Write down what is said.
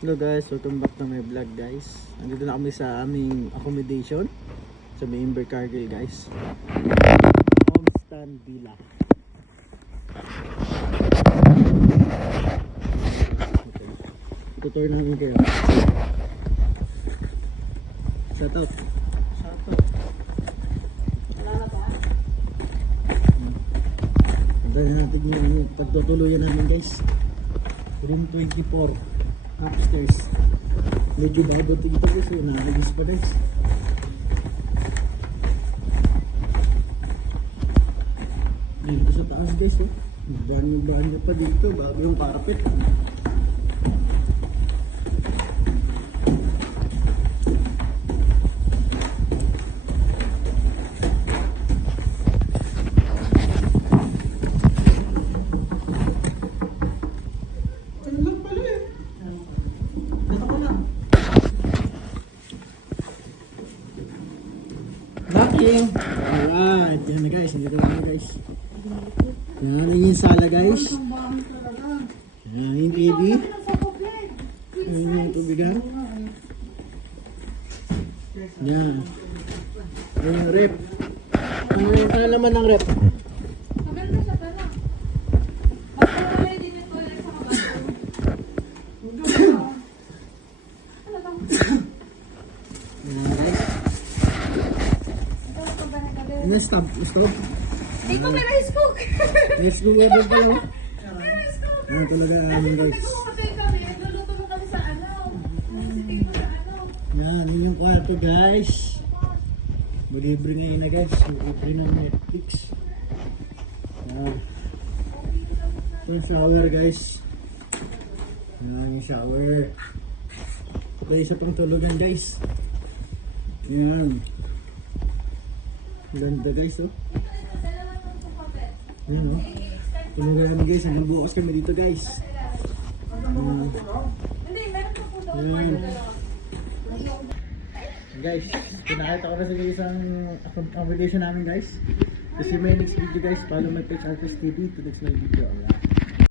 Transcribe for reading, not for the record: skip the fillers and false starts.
Hello guys, welcome back to my vlog guys. Nandito na kami sa aming accommodation sa may Invercargill guys. Homestand Villa. Okay. Tutor namin kayo. Shout out. Shout out. Antayin natin yung pagtutuluyan namin guys. Room 24. Upstairs. Medyo bago ito guys. So nalagis pa guys. Dito sa taas guys. Banyo pa dito. Bago yung carpet. Knocking! Alright, yan na guys, nandito na guys. Yan yung sala guys. Yan yung TV. Yan yung tubigan. Yan. Yan yung rep. Ano naman ang rep? Maganda siya pala. Magkakawala din yung toilet sa kabato. Ano bang? Yan guys. Ito ba na gabi? Ano stove? Dito may rice cook. Yes, luwado po yung. May rice cook. Yan talaga amin guys. Nag-hotel kami. Nagluluto mo kami sa ano. Sitting mo sa ano. Yan, yun yung kwarto guys. Libre ngayon na guys. Libre ng Netflix. Yan. Ito yung shower guys. Yan yung shower. Ito yung isa pang tulugan guys. Yan. Ganda guys oh. Yan oh. Tulugan namin guys. Hanggang bukas kami dito guys. Hindi, meron pa po daw. Yan. Guys, pinakita ko na sa isang accommodation namin guys. To see my next video guys, follow my page Artist TV to next my video. Alright.